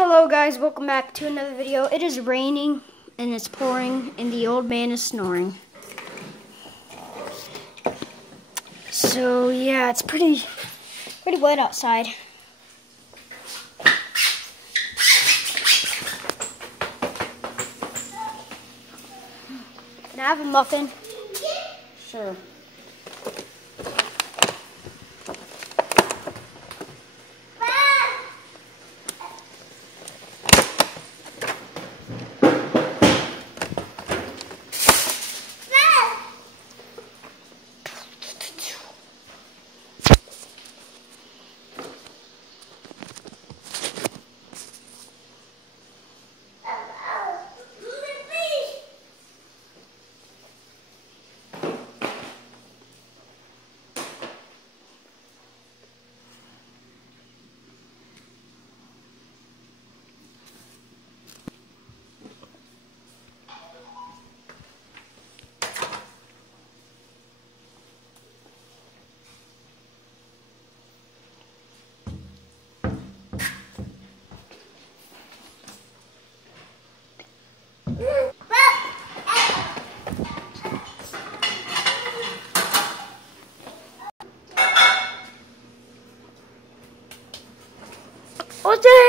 Hello guys, welcome back to another video. It is raining and it's pouring and the old man is snoring. So yeah, it's pretty wet outside. Can I have a muffin? Sure. What's that?